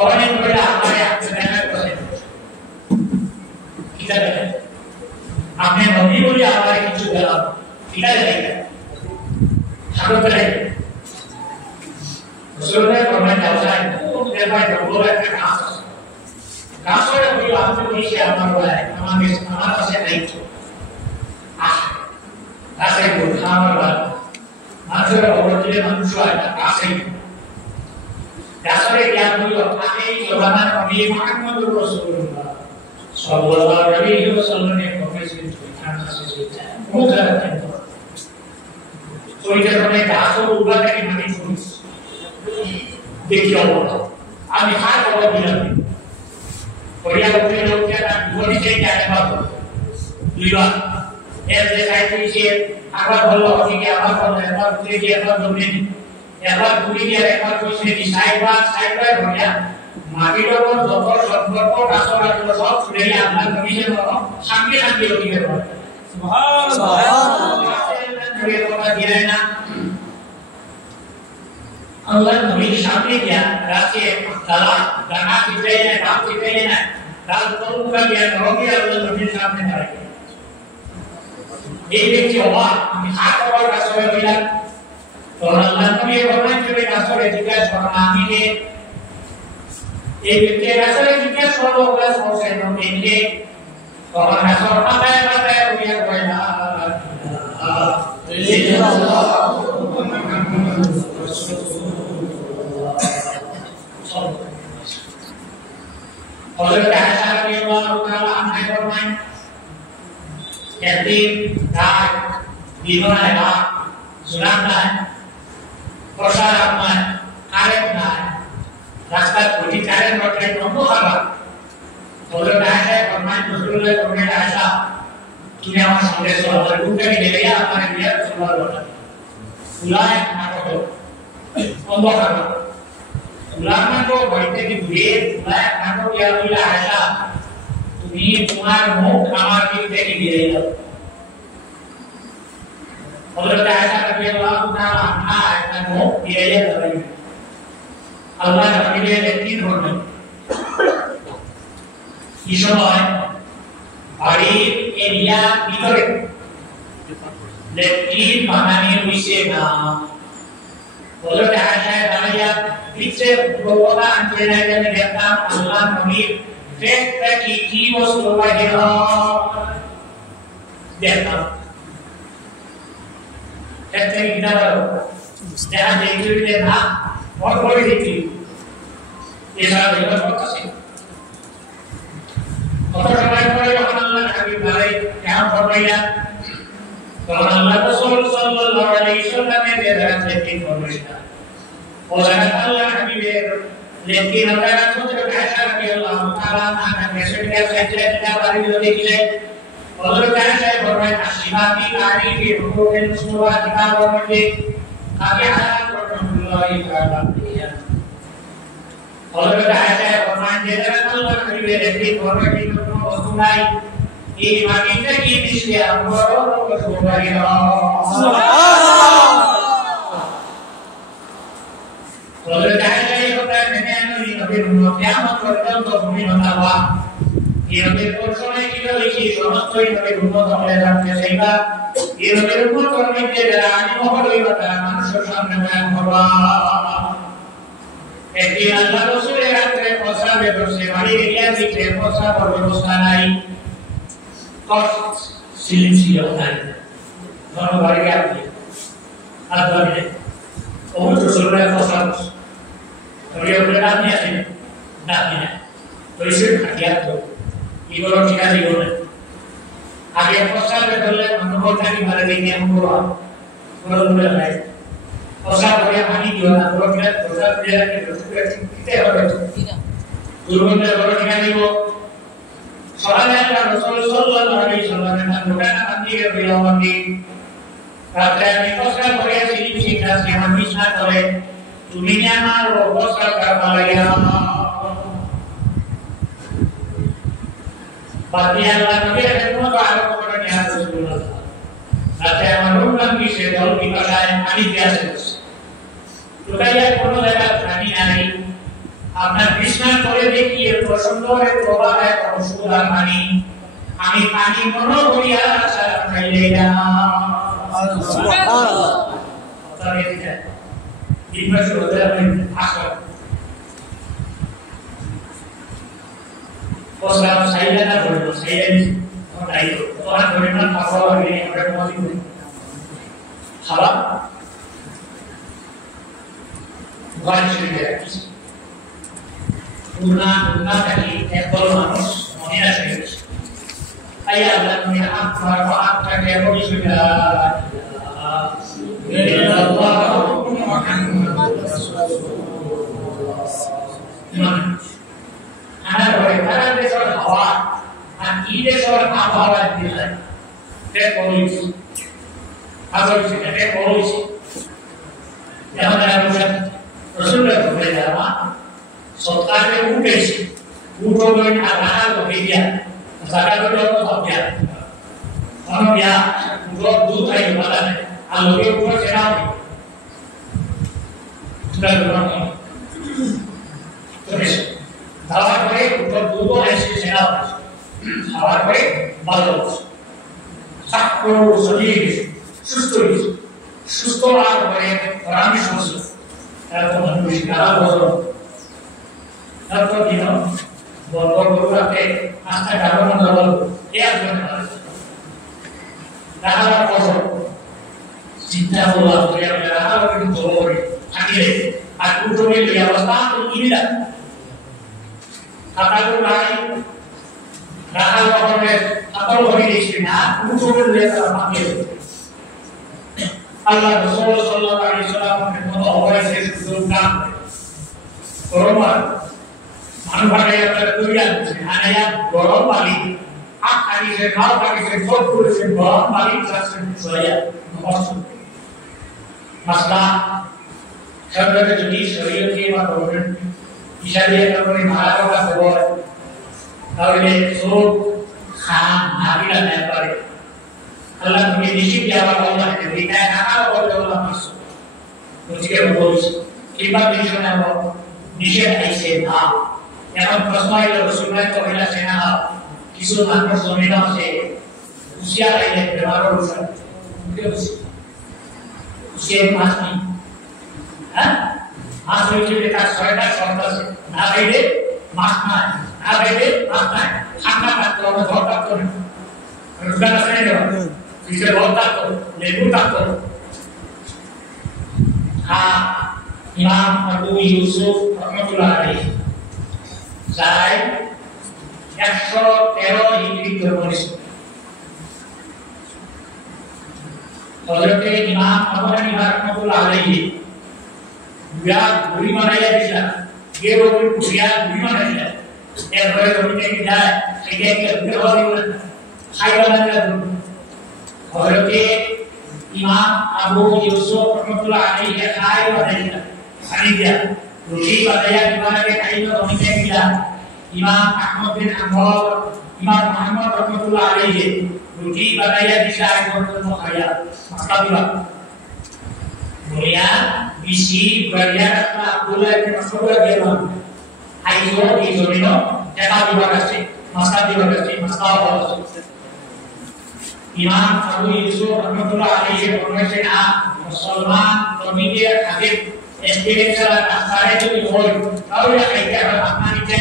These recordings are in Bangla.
তখন এই বইটা আমারে আপনারা করেন কিটা দেখেন আপনি নবী বলে আমারে কিছু দিলাম কিটা দেখেন স্বাগত দেখেন রাসূলুল্লাহ ফরমান জাওসাই কোন দেবায় বড় একটা কাজ আছে কাজটা হলো আপনি বলেছি আমার বলে আমার কাছে নাই তো কাছে বলতে আমার বলে মানুষের অবর্তনে মানুষ হয় না কাছে আসলে জ্ঞান হলো এই জবানার নবী মুহাম্মদুর রাসূলুল্লাহ সাল্লাল্লাহু আলাইহি ওয়াসাল্লামের প্রফেসর ছিলেন কাছে ছিলেন মুজাহিদ ওই কারণে আসল উল্লাহকে মানে শুনিস দেখি অবস্থা আমি হাত বড় দিলাম ওরিয়া উঠে লোকটা বলি যে জায়গা পাবো দুইবার এর যে সাইকেল আবার ভালো হবে কি আবার ভালো একবার উঠে গিয়ে একবার দৌড়ে একবার ঘুরে গিয়ে একবার কইছে কি সাইবার হইয়া মাটির উপর যত সম্পর্ক কাছরা গুলো সব ছুড়ে আল্লাহ নবীর সঙ্গে সঙ্গে লইতে পারে সুবহানাল্লাহ আল্লাহ নবীর সামনে গিয়া রাতে তালা গানা দিতে না কাপ দিতে না তার তরুণরা গিয়া নবী আল্লাহ নবীর সামনে দাঁড়ায় এই ব্যক্তি অবাক আমি হাত করার কাছে গেলাম তো আল্লাহ নবী বলেন যে কাছে জিজ্ঞাসা করা আমি যে এই ব্যক্তি কাছে জিজ্ঞাসা করলো ওরা সমস্যা নবীকে তখন হাসর মাথায় মাথায় উড়িয়ে কইলা Hazrat Aisha radhiyallahu ta'ala anha bermain yatim dan dimana sunatlah persyaratnya karetnya rasta budi karen rokai nomor haram Hazrat Aisha bermain Rasulullah bermain Aisha dunia masa Rasulullah bukan di dia apa dia Rasulullah ulai apa nomor haram ulama को बढ़ते की भेद मैं आपको क्या बोला आशा तुम्ही तुम्हार मुख हमार की देखी दे रही हो हज़रत आयशा रज़ियल्लाहु ताला अन्हा ऐसा मुख दिए ये कर रही अल्लाह नबी ने लेकिन होने इसमें बड़ी एरिया ভিতরে लेकिन बनाने विषय ना Hazrat Aisha Radhiyallahu picture berolah antara yang datang Allah Nabi kita kiki was wajah datang kita kita baru jangan dekir dia और बड़ी देखी ये सारा देखा बहुत अच्छी और समय पर यह अल्लाह नबी बारे क्या फरमाया और अल्लाह रसूल सल्लल्लाहु अलैहि वसल्लम ने मेरा लेकिन फरमाया और अल्लाह नबी ने लेकिन अगर खुद आयशा रज़ियल्लाहु ताला अन्हा मैसेज के सच्चे के बारे में देखिए और आयशा फरमाया अशिबाती नारी के रूपों के सुवा किताबों में आगे हालत रसूलुल्लाह ताला और आयशा फरमाया जैसे अल्लाह नबी ने लेकिन फरमाया कि वस्तु नहीं ये मानिए कि इसलिए अमरों को सुबहानल्लाह Hazrat Aisha ये बताया मैंने अभी नबी क्या मतलब तो भूमि बतावा ये नबी को सुने कि जो लिखी समस्त ही नबी को हमने जानते सही बात ये नबी को करने के दरानी मोहल्ले बताया मनुष्य सामने बयान करवा एक दिन अल्लाह रसूल रात्रे पोसा में से बड़ी एरिया दिखे पोसा और व्यवस्था नहीं silencio total. No nos varía bien. Actualmente, como muchos sobre nosotros, pero yo creo que nadie hace nada. Pero soy hackeado. Y por lo que casi digo, había cosas de todo el mundo que para que me han jugado. Por lo que me cosas por ya mani yo na por que cosas de que te ahora. Turun de por que digo Soalnya Rasul sallallahu alaihi wasallam menandakan nanti beliau mandi. Kata itu saya boleh sini yang bisa oleh dunia malu bosan kermalaya. Bagian lagi ada semua kalau kemudian Rasulullah. Kata yang menurunkan bisa kalau kita yang hari biasa. Juga ya perlu ada berani hari. আপনার বিছানা করে দেখিয়ে প্রসন্ন হয়ে প্রবাহে পরশুরার পানি আমি পানি মনো করিয়া সারা খাইলে না সুবহানাল্লাহ তাহলে এটা ইবনে সুরাদের আসল ওসলাম সাইয়েদা বলল সাইয়েদ তাই তো ওরা ধরে না খাওয়া হয়ে আমরা মজি করি খাওয়া গান শুনতে রাখি পুরনা থাকি একদল মানুষ মনে আসে তাই আল্লাহ তুমি আপনার বাচ্চাকে বলছিলেন আমার ঘরে তারা দেশের হাওয়া আর কি দেশের আবহাওয়া দিলে বলছি যেমন রসুল্লাহ বলে যাওয়া সত্তাকে উঠেছে উঠো গই আর রাখা লোকে দিয়া জায়গা করে সব দিয়া অনবিয়া উঠো দুধ খাই বলা আর লোকে উঠো সেরা খাওয়ার পরে উঠো দুধও এসে সেরা খাওয়ার পরে ভালো সাক্ষ্য শরীর সুস্থ সুস্থ আর পরে পরামর্শ তারপর পরিষ্কার বলো তারপর দিন বলব গুরুকে আস্থা কারণ বলো এই আসবে রাহার বলো চিন্তা হলো আপনি রাহার কিন্তু বলে থাকিলে আর কুটুমের এই অবস্থা তো ইলা আপনাদের নাই রাহার বলে আপন হয়ে গেছে না কুটুমের লেখা মাকে আল্লাহ রাসূল সাল্লাল্লাহু আলাইহি ওয়াসাল্লামের মতো অবশ্যই শেষ সুযোগটা গরমার মানভারে আপনার দুইয়া আনায়া গরম পানি আখানি সে খাও পানি সে সব করে সে গরম পানি চাচ্ছেন সোয়া নমস্কার মাসলা সরকারে যদি শরীয়তে বা গভর্নমেন্ট হিসাবে করে ভাড়া করা হয় তাহলে সব খান নাবিলা না পারে Allah punya disip jawab Allah jadi kayak nakal kalau Allah masuk ketika berbolos kibat di sana disip aise na yang prasma itu Rasulullah itu ila sana kisu makna somina se usia ini berapa usia mungkin usia masih masuk itu kita soalnya soalnya na bede makna hakna kalau jawab tu Rasulullah sana itu इसे बहुत तक लेबू तक इमाम अबू यूसुफ रहमतुल्लाह अलैहि जाय 113 हिजरी जन्मनिस हजरत इमाम अबू हनीफा रहमतुल्लाह अलैहि बिया बुरी बनाया दिया ये वो बुरिया बुरी बनाया एक बड़े जमीन की जाए ठीक है कि और खाई वाला हज़रत इमाम अबू यूसुफ रहमतुल्लाह अलैहि खाई बताइए खाई दिया रोटी बताया दीवार के खाई में होने के मिला इमाम अहमद बिन हंबल इमाम मोहम्मद रहमतुल्लाह अलैहि रोटी बताया दिशा को खाया मसला दिया बोलिया बिसी बढ़िया का अब्दुल्लाह के मसला दिया आइजो इजोरिनो जगह दिवार से मसला हो इमाम अबू यूसुफ रहमतुल्लाह अलैहि फरमाते हैं मुसलमान कमीने हादिर एक्सपीरियंस सारे जो होय और ये क्या है अपनी के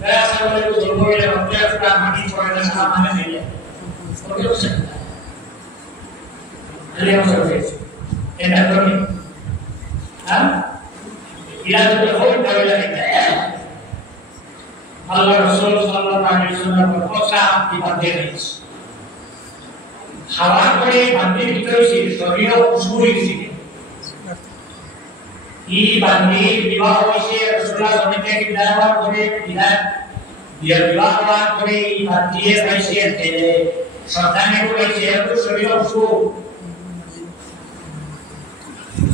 गया सारे को जोड़ो ये अपने का मानी छोड़ने का माने नहीं है और ये सकता है अरे हम सर्विस ये ना तो नहीं हां इलाज तो होय दवाई लगता है अल्लाह रसूल सल्लल्लाहु अलैहि वसल्लम को कोसा की बात दे रही है খাওয়ার পরে বান্দি ভিতরে শরীর খুশবুই দিছে এই বান্দি বিবাহ হইছে রাসূলুল্লাহ সাল্লাল্লাহু আলাইহি ওয়াসাল্লাম করে বিবাহ হওয়ার পরে এই বান্দিয়ে পাইছে তেলে সন্তানে হইছে তো শরীর খুশবু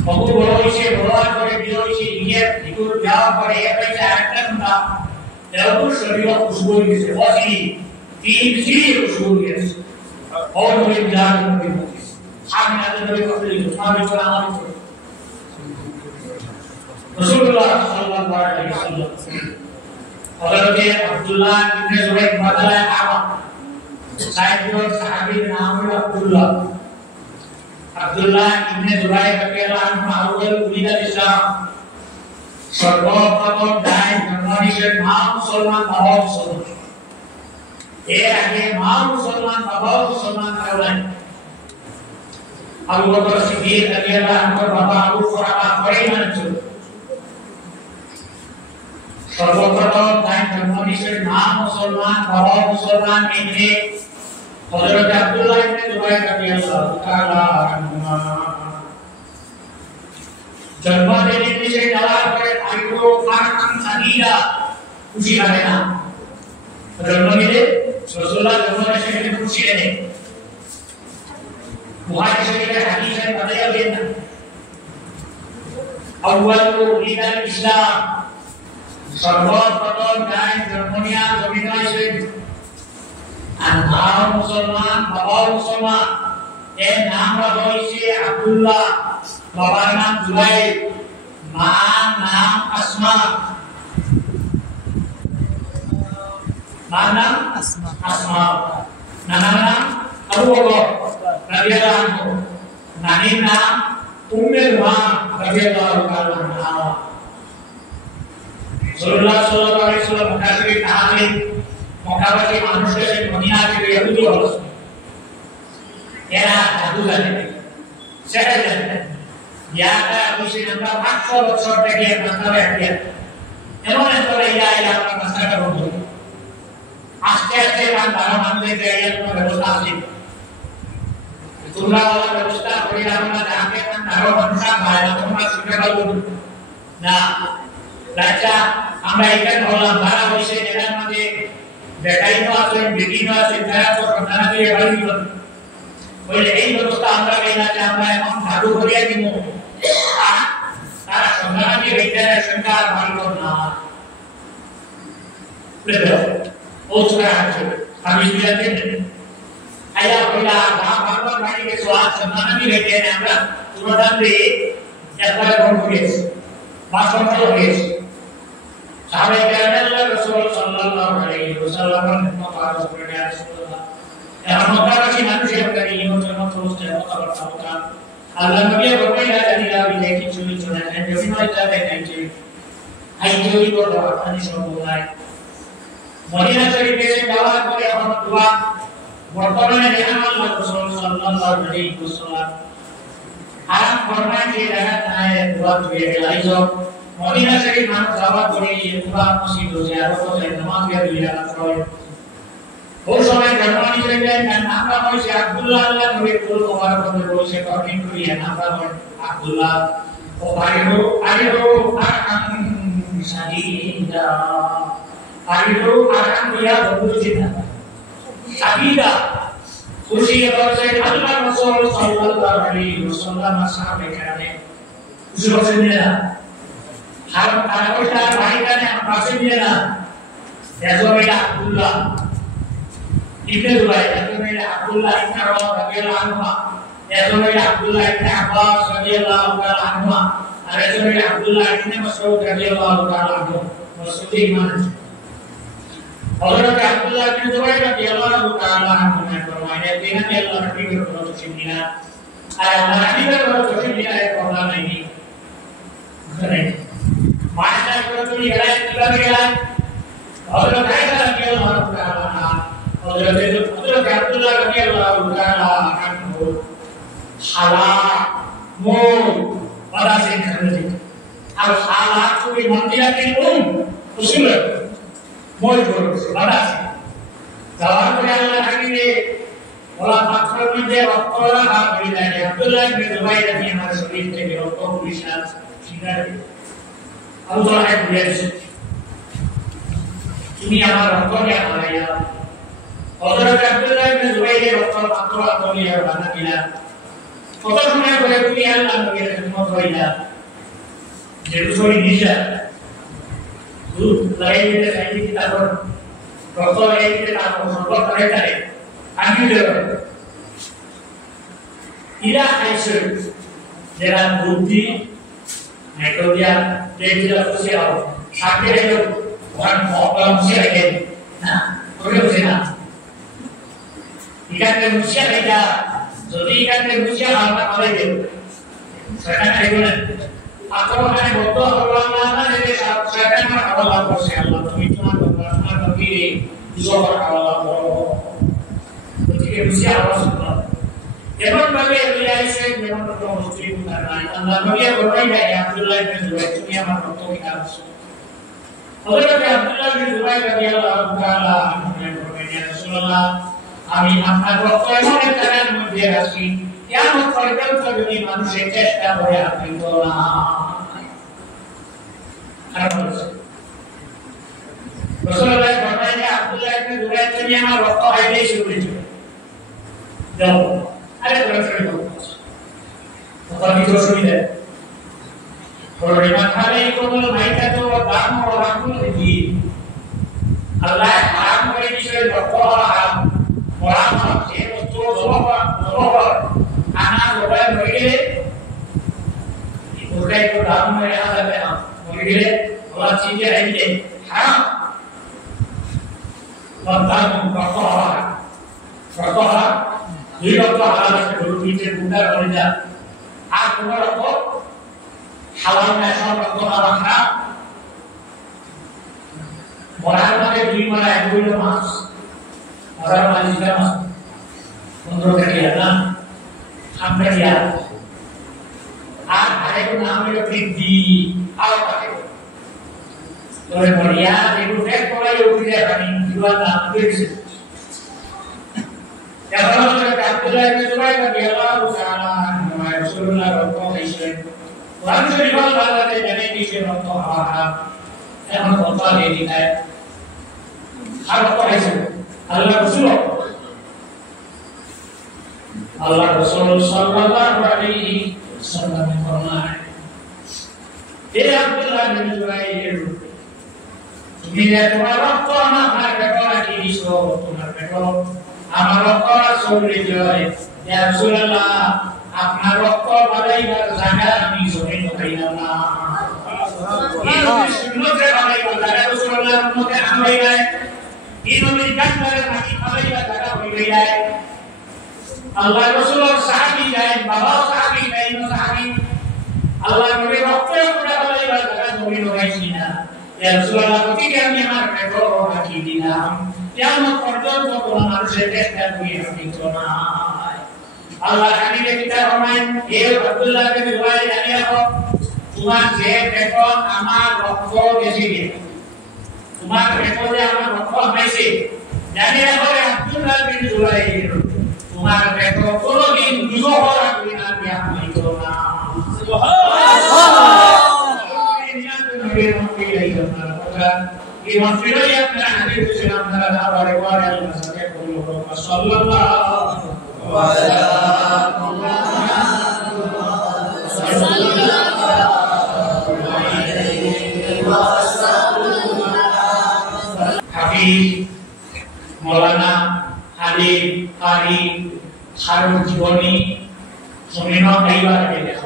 বহু বড় হইছে বড়ার পরে বিয়ে হইছে ইয়ে ভিতর বিবাহ করে পাইছে আরেকটা না এত শরীর খুশবু দিছে ওসি তিন খুশবু দিছে और कोई विचार नहीं होती सामने आते हुए कपड़े सामने चला हमारे Rasulullah sallallahu alaihi wasallam. Hadrat Abdullah ibn Zubair radhiyallahu anhu. Sahabat naam Abdullah. Abdullah ibn Zubair radhiyallahu anhu awal ulil Islam. সর্বপ্রথম দায় ধর্মের নাম মুসলমান বাবা মুসলমান এর আগে মা মুসলমান বাবা মুসলমান হলেন আবু বকর সিদ্দিক রাদিয়াল্লাহু আনহু বাবা আবু কুহাফা পরিমাণ ছিল সর্বপ্রথম দায় ধর্মের নাম মুসলমান বাবা মুসলমান এনে হযরত আব্দুল্লাহ ইবনে জুবাইর রাদিয়াল্লাহু তাআলা আনহু জন্ম দেনে নিচে যাওয়ার পরে তাইও ফারকান সাদিরা খুশি হবে না জন্ম নিলে রাসূলুল্লাহ জন্ম সেখানে খুশি নেই বুখারী শরীফের হাদিসে बताया गया है আউয়াল উলিল ইসলাম সর্বপ্রথম গায় জন্মনিয়া জমিন হয়েছে আর নাম মুসলমান বাবা মুসলমান এর নাম হয়েছে আব্দুল্লাহ বাবার নাম জুবাইর মা নাম আসমা নাম আসমা নানার নাম আবু বকর রাদিয়াল্লাহু আনহু নানির নাম উম্মে রুমান রাদিয়াল্লাহু তাআলা আনহা রাসূলুল্লাহ সাল্লাল্লাহু আলাইহি ওয়াসাল্লাম মক্কা থেকে তাহলে মক্কাবাসী মানুষকে মদিনা থেকে ইহুদি হলো এরা জাদু জানে সেটা জানে ইয়াটা বিশেষ আমরা 500 বছর থেকে আপনারা একটা এমন একটা ইয়া আমরা কাজটা করব আস্তে আস্তে বারো মানলে দেয় কোনো ব্যবস্থা আছে তোমরা ওই ব্যবস্থা করে আমরা জানতে আরো মানুষ ভাই তোমরা শিখতে পারবো না রাজা আমরা এখানে হলাম ভাড়া বসে এর মধ্যে বেকারি তো আছে বিক্রি আছে তারা তো সন্তান দিয়ে বাড়ি দিল বলে এই ব্যবস্থা আমরা কইলা যে আমরা এখন ঝাড়ু করিয়া দিব তারা সন্তান দিয়ে বেকার সংখ্যা ভালো না বুঝলো ও ছোট আছে আমি দিলাতে আয়া কইলা ভাগবত বাণী के स्वाद सन्मान भी रहते हैं আমরা তোমাদের দিয়ে একবার বড় করেছি ভাষণ করে হয়েছে সাহাবে কেরামের রাসূল সাল্লাল্লাহু আলাইহি ওয়াসাল্লামের মুবারক করে রাসূলুল্লাহ এখন মক্কাবাসী মানুষের কাছে এই জন্য চলছে কথাবার্তা আল্লাহ নবী বলেন জানিলা বিলে কিছু কিছু না জমি ময়দা দেখাইছে আই জমি বড় আপনি সব বলাই মদিনা শরীফে যাওয়ার পরে আমার দোয়া বর্তমানে দেখেন আল্লাহ রাসূল সাল্লাল্লাহু আলাইহি ওয়াসাল্লাম আরাম ফরমায় যে জায়গা নাই দোয়া হয়ে গেল আইজো মদিনা শরীফ মানুষ যাওয়ার পরে এই দোয়া মসজিদ হয়ে আর তো নামাজ পড়ে দুই রাকাত পড়ে ওই সময় জার্মানি থেকে নাম হইছে আব্দুল্লাহ আল্লাহ নবীর কুল মোবারক করে বলেছে কঠিন করিয়া নাম আব্দুল্লাহ ও আরিহু আরকান সাদিদা আরিহু আরকান দিয়া বলছিনা সাদিদা খুশি হয়েছে আল্লাহ রাসূল সাল্লাল্লাহু আলাইহি ওয়াসাল্লাম সাহাবে কেরামে খুশি হয়েছেন না আর আরেকটা ভাইটানে পাশে দিয়ে না এজমেরা আব্দুল্লাহ ইবনে জুবাইর এজমেরা আব্দুল্লাহ ইবনে রাওয়াহ রাদিয়াল্লাহু আনহু এজমেরা আব্দুল্লাহ ইবনে আব্বাস রাদিয়াল্লাহু তাআলা আনহু আর এজমেরা আব্দুল্লাহ ইবনে মাসউদ রাদিয়াল্লাহু তাআলা আনহু মাসউদ ইমান হযরত আব্দুল্লাহ ইবনে জুবাইর রাদিয়াল্লাহু তাআলা আনহু ফরমায় দিনা কে আল্লাহ নবীর কোনো চিন্তা আর আল্লাহ নবীর কোনো চিন্তা এর কথা নাই করে মাশা করে তুমি গলায় কিভাবে গেলা হযরত আয়েশা রাদিয়াল্লাহু তাআলা আনহা হযরত আব্দুল্লাহ রাদিয়াল্লাহু তাআলা আনহু শালা মোর ওয়ারাসে খানজি আর শালা তুমি মন্দিরাতে উসুল মোর করছে ওয়ারাসে যাওয়ার পরে আল্লাহ হাবিবে ওলা পাথরের মধ্যে রক্তরা ভাগ হয়ে যায় আব্দুল্লাহ ইবনে জুবাইর রাদিয়াল্লাহু শরীর থেকে রক্ত পরিষ্কার সিনারে আবু তাহের বলেছে তুমি আমার রক্তকে হারাইয়া হযরত আব্দুল্লাহ ইবনে জুবাইরের রক্ত পাত্র আতলিয়া বানা দিলা কত সময় পরে তুমি আল্লাহ নবীর খিদমত করিলা যে বিষয় নিজা দুধ লাগাইতে সাইতে তারপর রক্ত লাগাইতে তারপর সর্বত করে আমি দেব ইরা খাইছে যারা বুদ্ধি মাইক্রোবিয়া dia tidak sosial. Sakit itu bukan manusia lagi. Nah, boleh bersih. Ikan manusia tidak. Jadi ikan manusia apa lagi? Sekarang ada guna. Aku akan butuh perlawanan dari sekarang Allah bersih Allah. Itu Allah bagi zuhur Allah. Ketika manusia Allah sudah. Jangan bagi Abdullah Syekh jangan berdoa muslim karena Allah bagi berbeda ya Abdullah bin Zubair itu yang berdoa kita Rasul. Oleh Abdullah bin Zubair radhiyallahu taala anhu yang berbeda Rasulullah kami akan waktu yang kalian menjadi yang memperbaiki bagi manusia cesta boleh Allah. Rasulullah bertanya Abdullah bin Zubair itu yang berdoa ini sulit. Jauh. Ada berapa tetapi terus tidak. Kalau lima kali itu mereka tu dalam orang tu lagi. Allah haram ini sudah berkorban. Orang macam itu doa anak doa begini. Itu itu dalam mereka ada begini. Allah cakap ini haram. Tentang berkorban. Dia tu halal berpikir benar benar. Aku berapa halal macam berapa haram. Orang macam dua malam dua mas, orang macam tiga mas. Menurut kerjaan, hampir ya. Ada pun hampir di awal itu. Oleh Maria, ibu saya kalau ibu dia kami dua hampir. Ya kalau Abdullah bin Zubair radhiyallahu taala anhu Rasulullah sallallahu alaihi wasallam. Orang beriman pada jadi di sini Allah. Yang Allah dedikai. Apa itu? Allah Rasul sallallahu alaihi wasallam berfirman. Dia Abdullah bin Zubair. Dia orang tua nak berdoa di surau berdoa. আমার রক্ত চলে যায় ইয়া রাসূলুল্লাহ আপনার রক্ত বাড়াইবার জায়গা আমি জমিন পাইলাম না এই সুন্নতে বাড়াইবার জায়গা রাসূলুল্লাহর উম্মতে আমরাই নাই এই নবীর কান্দারে মাটি বাড়াইবার জায়গা হইলে যায় আল্লাহ রাসূলের সাহাবী যায় বাবা সাহাবী নাই সাহাবী আল্লাহ নবীর রক্ত বাড়াইবার জায়গা জমিন হইছি না ইয়া রাসূলুল্লাহ প্রতিকে আমি আমার পেটে রাখি দিলাম কিয়ামত পর্যন্ত কোন মানুষের চেষ্টা করি কিন্তু না আল্লাহ হাবিবে কিতা ফরমায় হে আব্দুল্লাহ বিন জুবাইর জানিয়ে রাখো তোমার যে বেতন আমার রক্ত বেশি দিয়ে তোমার বেতনে আমার রক্ত বেশি জানিয়ে রাখো আব্দুল্লাহ বিন জুবাইর তোমার বেতন কোনদিন দুজোহর আপনি না আমি করো না সুবহানাল্লাহ Iman firman yang telah hadir di dalam neraka riwayat al-Masabih qulubun sallallahu alaihi wasallam Habib Maulana Habib Qari Harun Jiboni Sumino Kaibar Beda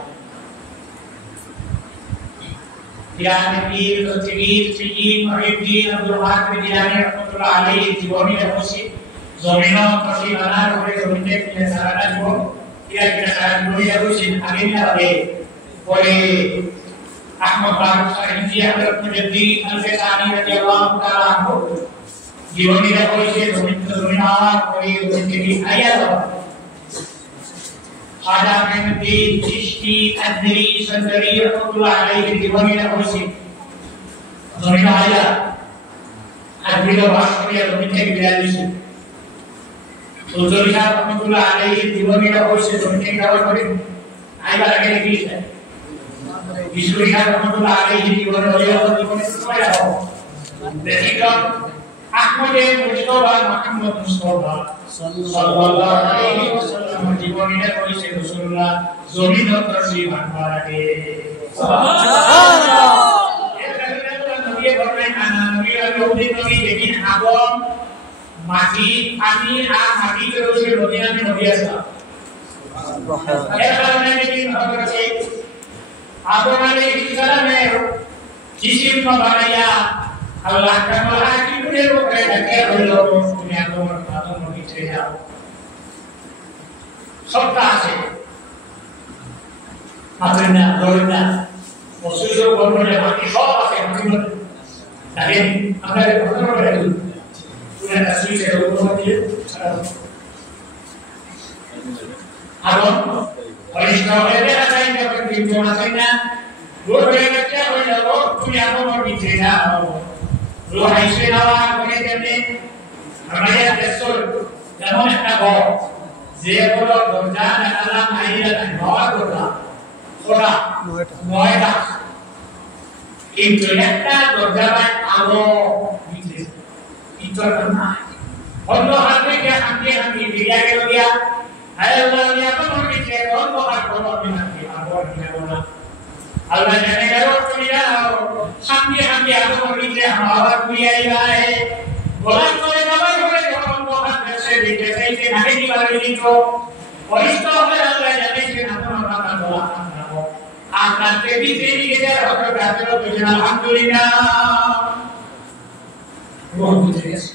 Dia Nabi Al-Tirmidzi Fiqih Muhyiddin Abdul Wahab bin Jilani rahmatullah alaihi জীবনী লেখছি জমিন কৃষি বানার উপরে জমিতে সারাটা জীবন kita saat dulu ya rusin akhirnya oleh Ahmad Baruch Sahinzi Ahmad Mujaddi Al-Faisani radhiyallahu ta'ala anhu জীবনী লেখছে জমিনার করে জমিতে আয়াত Ada Ahmadi Chishti Adri Sandari rahmatullah alaihi জীবনী লেখছে জমিন আয়াত Adri বাস করে জমিতে বিরাজ দিছে Sultan Shah rahmatullah alaihi জীবনী লেখছে জমিতে বিরাজ করে আইবার আগে লিখেছে Sultan Shah rahmatullah alaihi জীবনী সময় দাও দেখুন Ahmad Mustafa Muhammad Mustafa sallallahu alaihi wasallam জীবনী লেখছে রাসূলুল্লাহ জমিন তরসি বানবারে সুবহানাল্লাহ নবী বলেন নবী নবী দেখেন আগুন মাটি পানি আর মাটি রয়েছে নদী নামে নদী আছে এর কারণে দেখেন হযরত আদম আলাইহিস সালামের Jisim mabalaya Allah kamal hati bude roke dake holo dunia nomor biche jao সবটা আছে মাত্রনা দৌড়না অসুযোগ বলবলে বাকি সব আছে আমাদের দেখেন আমরা ঘটনা বলে দিই পুরো সুইচের উপর দিয়ে আরো পরিষ্কার হয়ে দেখা যায় না কিন্তু আছে না রোড হয়ে গেছে হয়ে যাবো তুমি আমার পিছে যাও রোড হাইসে যাওয়া করে দেবে আমাদের দেশের যেমন একটা ঘর যে বড় দরজা জানালা মাইরা নয় দরজা ওটা নয়টা কিন্তু একটা দরজা বাই আলো দিতে ইতর না অন্য হাত থেকে হাতে দিয়া গেল দিয়া আল্লাহ নিয়া তো মনে যে অন্য হাত বড় বিনা আবার বিনা বলা আল্লাহ জানে গেল তুমি যাও হাতে আলো মনে যে আবার দিয়া যায় বলা করে বাবা করে অন্য হাত দেশে দিতে চাইতে নাকি দিবারে দিত পরিষ্কার হয়ে আল্লাহ জানে যে আপনার কথা বলা আপনার দেবী দেবী কে হবে গাতের বুঝে আলহামদুলিল্লাহ বহুত বুঝে গেছে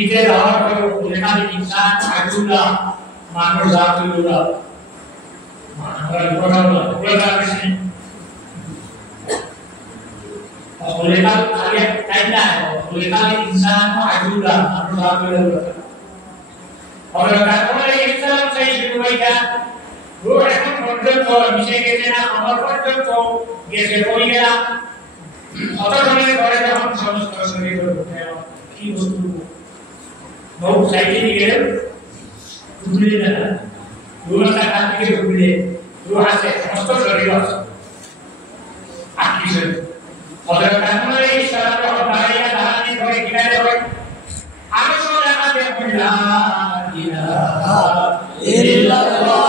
ইতে দাওয়াত করে উলেমা ইনসান আজুল্লাহ মানুষ জাতুল্লাহ মানবর বড়াল্লাহ বড়া আছে উলেমা আগে তাইনা উলেমা ইনসান আজুল্লাহ মানুষ জাতুল্লাহ और কারণে ইসলাম সেই শুরুইটা রোড এখন পর্যন্ত মিশে গেছে না আমার পর্যন্ত গেছে পড়ে গেলাম অতক্ষণে পরে যখন সমস্ত শরীর কি বস্তু বহু সাইডে নিয়ে ঘুরে না রোডটা কাছ থেকে ঘুরে রোড আছে সমস্ত শরীর আছে আকি শরীর ওদের কারণে ইসলাম যখন দাঁড়িয়ে দাঁড়ানি করে কিনারে হয় আরো সব দেখাতে লা ইলাহা ইল্লাল্লাহ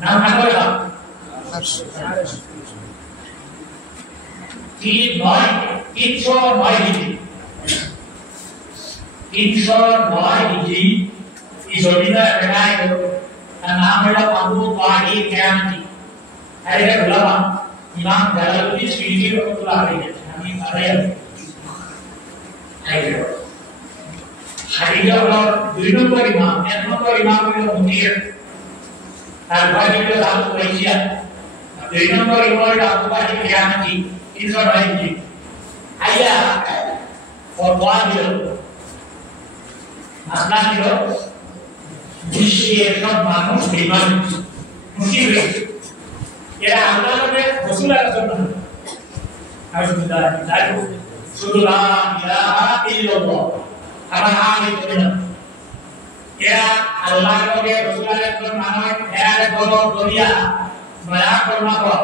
Now apa ya? Tinsho noi hiji. Isolina kenai itu. Nama dia Abu Wahid Kiamati. Hari ini ulama Imam Jalaluddin Suyuti rahmatullah alaihi. Kami ada yang hari ini orang dua nomor imam, yang nomor imam itu Mutir. Al-Bani itu Abu Quraisy. Dua nomor imam itu Abu Wahid Kiamati. Insya Allah ini. Ayah, fatwa dia, masalah dia, Jisir kan manus iman, musibah. Ya Allah itu Rasulullah SAW. Harus kita tahu. Sudah ilaha illallah. Apa hal itu benar? Ya Allah itu Rasulullah SAW manus. Ya ada kalau dunia, banyak orang apa?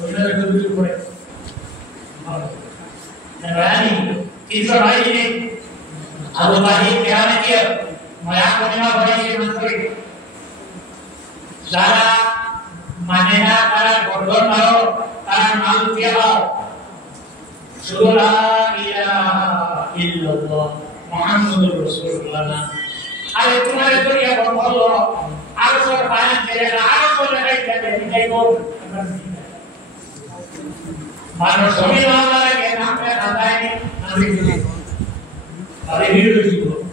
Rasulullah itu dulu boleh. Dan berani. Insya Allah ini Abu Wahid Kiamati. Banyak orang berani mentori. Zara manena taran gordon maro taran malu tiao. Sudah ilaha illallah Muhammadur Rasulullah. Ale tunare to ya bollo. Aro sor bayan tere aro sor lagai tere dai go. Mano somi wala ke naam pe natai ni nabi ni. Ale video dijo.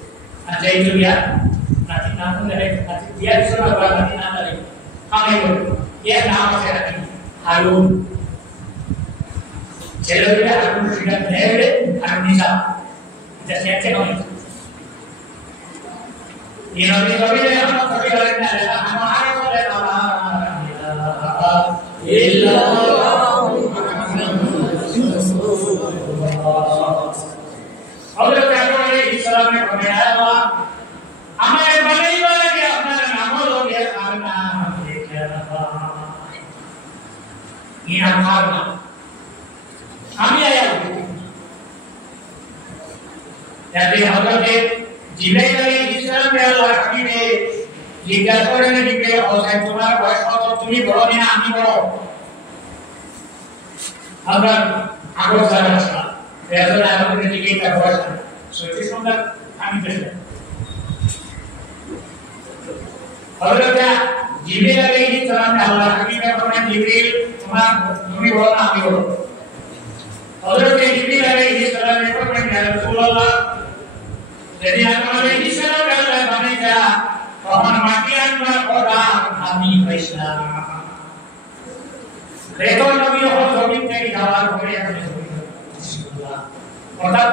Acha itu dia. Nanti naam lagai nanti dia sudah berani nanti. Kami boleh. Dia nama saya Harun. Celebnya Harun sudah neve Harun Nisa. Kita siapa kau itu? Ini nabi yang apa kau yang ada? Hamaran oleh Allah. Illallah. Allah Taala Islam में बनाया हुआ हमारे बनाई वाला के अपना नाम हो गया खाना ये खाना আমি আয়া যাতে হযরতে জিবরাইল আলাইহিস সালাম এর আল্লাহ হাবিবে জিজ্ঞাসা করেন যে হোসেন তোমার বয়স কত তুমি বড় না আমি বড় আমরা আগর জানা আছে এজন্য আমাদের দিকে এটা বয়স সত্যি সুন্দর আমি দেখলাম হযরত জিবরিল আলাইহিস সালাম আল্লাহর হাবিবের ফরমান জিবরিল তোমার তুমি বলো না আমি বলবো হযরত জিবরিল আলাইহিস সালামের ফরমান ইয়া রাসূলুল্লাহ যদি আদম আলাইহিস সালাম আল্লাহ বানাইতা তখন মাটি আনবার কথা আমি পাইছিলাম রেতো নবী হল জমিন থেকে যাওয়ার পরে আমি বিসমিল্লাহ অর্থাৎ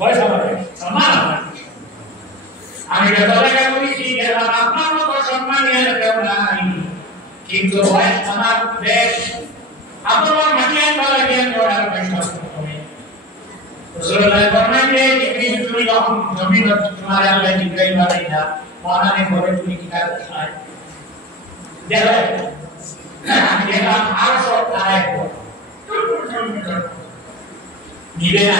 বয়স হবে সম্মান আমি যতটা বলেছি যে আপনার মতো সম্মানীয় কেউ নাই কিন্তু বয়স আমার বেশ আপনার মাটিয়ান বলা জ্ঞান করার চেষ্টা করবে রাসূলুল্লাহ ফরমান যে জিবরিল তুমি যখন জমিন তোমার আল্লাহ জিবরাইল বানাইলা ওখানে ঘরে তুমি কি কাজ চাই দেখো আমি দেখলাম আর সব তারাই নিবে না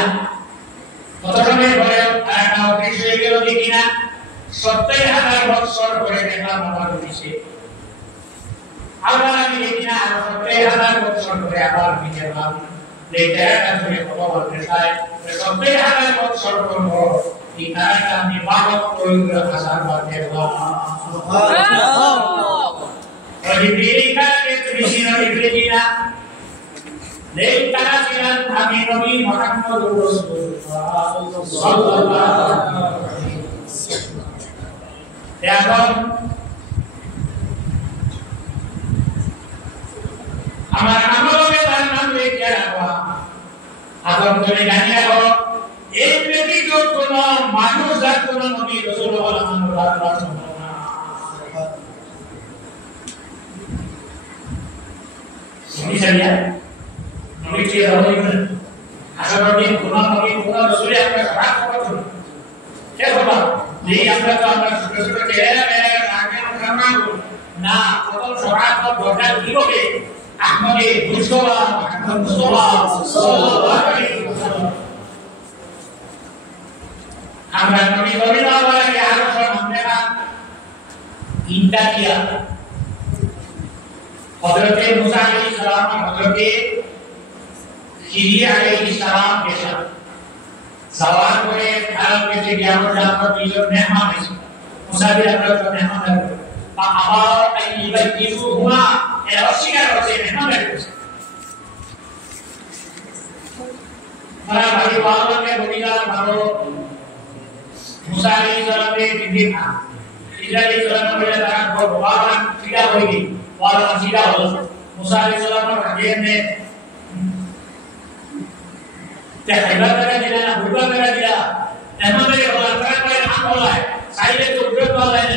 কত সময় পরে একটা অফিস হয়ে গেল দেখি না 70,000 বছর পরে দেখলাম আমার অফিসে আবার আমি দেখি না 70,000 বছর পরে আবার ফিরে এলাম লেটারটা ধরে কথা বলতে চাই 70,000 বছর পর এই তারাটা আমি বাহক করে হাজার বার দেখলাম সুবহানাল্লাহ Oliveira que Cristina Oliveira Lei Tarasiran Ami Nabi Muhammad Rasulullah sallallahu alaihi wasallam. এখন আমার আমলকে তার নাম লিখে রাখা এখন তুমি জানিয়ে রাখো এই ব্যতীত কোন মানুষ আর কোন নবী রাসূলুল্লাহ সাল্লাল্লাহু আলাইহি ওয়াসাল্লাম Misalnya, nabi dia orang itu, asal nabi Quran Rasul yang bersahabat apa tu? Siapa? Dia yang bersahabat sudah kira akan kamu. Nah, kalau sahabat tu berada di mana? Ahmad Mustafa sallallahu alaihi wasallam. Amran nabi berilah lagi harus mereka indah dia. हज़रत मूसा अलैहिस्सलाम हज़रत खिज़िर अलैहिस्सलाम के साथ सवाल करे अरब के से क्या बोला आप जो मेहमान है मूसा भी अरब का मेहमान है अबा अय्यबतीसु हुआ ये अस्वीकार करते मेहमान है हमारा भाई वाला में बोलिया मारो मूसा अलैहिस्सलाम ने दिखी था खिज़िर अलैहिस्सलाम ने बोला तारा को वाला सीधा होगी वाला सीधा हो मूसा अलैहिस्सलाम और हदीर ने तहबा करा दिला ना बुबा करा दिला तहमा में बोला तरह पर हम बोला है साइले तो बुबा बोला है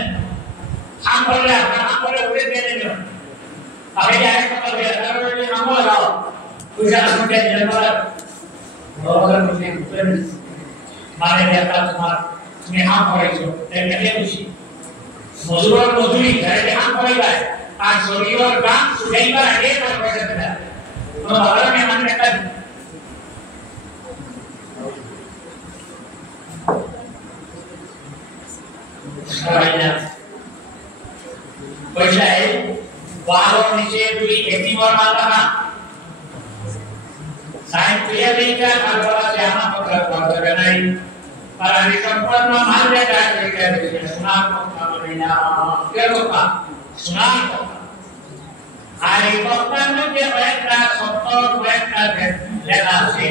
हम बोला उड़े देने में अबे क्या है पता है अगर हम बोला कुछ हम के जनवर और मुझे ऊपर मारे जाता तुम्हारा तुम्हें हम पड़े जो कहते खुशी मजदूर मजदूरी घर के हम पड़े गए आज शरीर काम सुधाई पर आगे पर बढ़ सकता है तो बाहर में मन रहता है पैसा है बाहर नीचे पूरी खेती और माता ना साइंस क्लियर नहीं क्या खालवा से आना पकड़ पकड़ बनाई पर अभी संपूर्ण मान लेता है कि सुना को खाना क्या होता सुना hari korban dia mereka sokor mereka relasi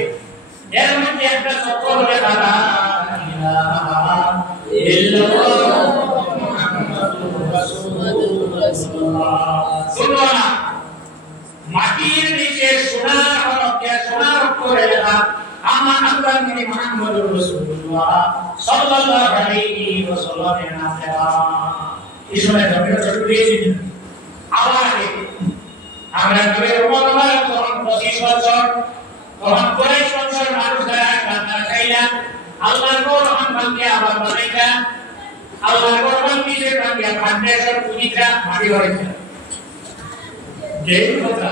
yang mereka sokor mereka illallah Muhammadur Rasulullah semua makin niche sunnah করে লেখা আমার আল্লাহ নবী মুহাম্মদুর রাসূলুল্লাহ সাল্লাল্লাহু আলাইহি ওয়াসাল্লামের নামে ইসলামের ধর্মের ছোট দিয়েছেন আবার আমরা নবীর উম্মত হলাম তখন 25 বছর তখন কুরাইশ বংশের মানুষরা কান্না চাইলা আল্লাহর কোরআন বাংলা আবার বানাইলা আল্লাহর কোরআন নিজে বাংলা ফাউন্ডেশন পুরিটা মাটি হয়েছে যেই কথা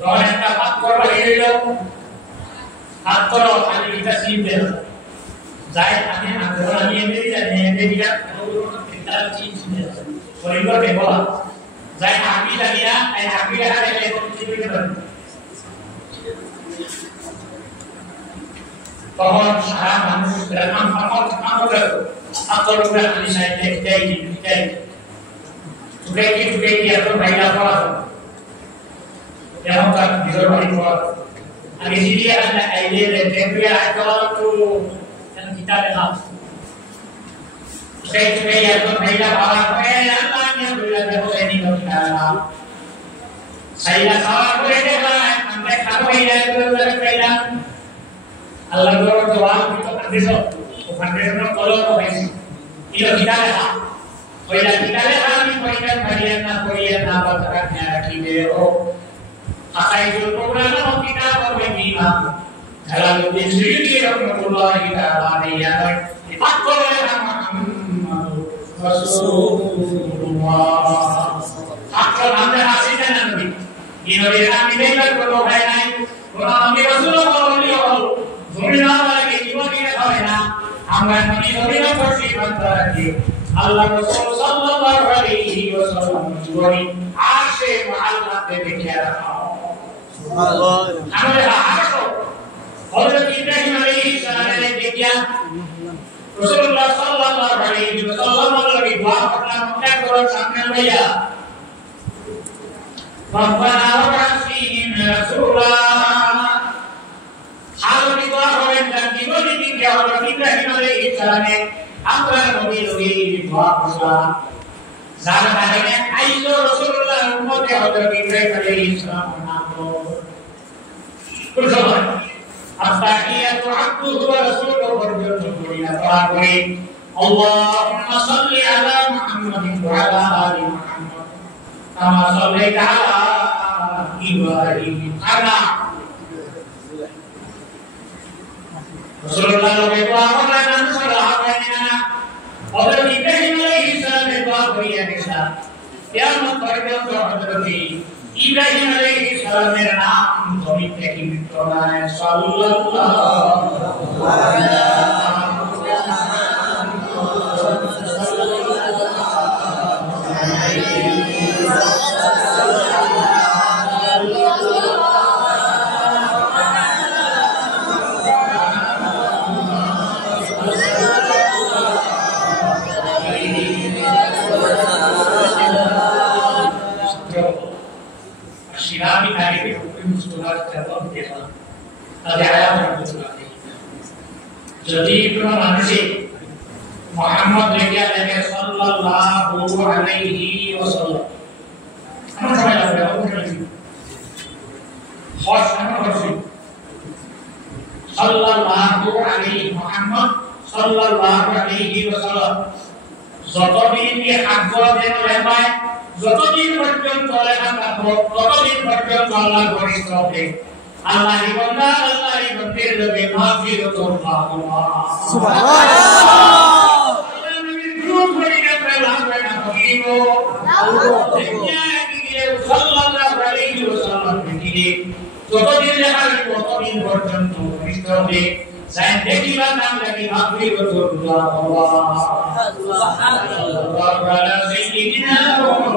তখন একটা পাপ করবা এলো হাত করো খালি এটা সিম দেন যাই আমি এমনি জানি এমনি দিলা এটা চিজ দেন পরিবার দেবলা যাই আমি লাগিয়া এই আমি লাগা দেলে চিবি দেন তখন সারা মানুষ গ্রাম ফাঁকর ফাঁকর আকর করে আমি সাইডে দেই Sukai atau bayi apa? Yang tak bisa berbuat. Di sini ada ide dan template akal tu yang kita lihat. Sukai atau bayi apa? Yang lainnya berada di dalam. Saya salah boleh deh, sampai kalau ia itu berkaitan Allah berdoa kita berdoa kalau baik. Itu kita lihat. Koilan kita lihat ni koilan apa terangnya video. Akai itu program kita berbeda. Dalam diri Allah kita ada dipakoi oleh Muhammad Rasulullah. Akal anda hasilnya nanti. Ini kita tidak perlu bayar. Orang ambil Rasulullah beliau. Zuriya lagi jiwa kita kawina. Amran ini zuriya bersifat lagi. Allah Rasul sallallahu alaihi wasallam juri asy ma'al bicara. Subhanallah. Hazrat Ibrahim alaihi salam dia Rasulullah sallallahu alaihi wasallam lagi dua pernah mengajar sampai dia. Rabbana wa'asihim Rasulullah. Hal itu orang dan dimana dia Hazrat Ibrahim alaihi salam Amra Nabi Muhammad Zamannya Aisyah Rasulullah umat Hazrat Ibrahim alaihi salam bersama At-tahiyatu abduhu wa rasuluhu berjaya berkori Allahumma salli ala Muhammadin wa ala ali Muhammad kama sallaita ala Ibrahim ana Rasulullah berdoa dan sahabatnya Hazrat Ibrahim alaihi salam berdoa beriadah kiamat berdoa Hazrat Ibrahim alaihi salam naam kami takin doa sallallahu alaihi Kami hari ini hukum surat dalam kita. Ada ayat yang jadi manusia Muhammad Nabi sallallahu alaihi wasallam. Apa sahaja berapa kali? Khas apa sih? Sallallahu alaihi Muhammad sallallahu alaihi wasallam. Zotobi ini agak yang lebar. যতদিন পর্যন্ত ততদিন পর্যন্ত আল্লাহ ঘনিষ্ঠ হবে আল্লাহর বান্দা আল্লাহর বান্দার রবে মাগফিরাতুল্লাহ সুবহানাল্লাহ আল্লাহ নবীর গুণ করে আমরা লাভ না করিব সাল্লাল্লাহু আলাইহি ওয়াসাল্লাম থেকে যতদিন দেখাবি ততদিন পর্যন্ত ঘনিষ্ঠ হবে saya dekilah nam lagi maghfirullah Allah subhanallahi wa ta'ala sayyidina wa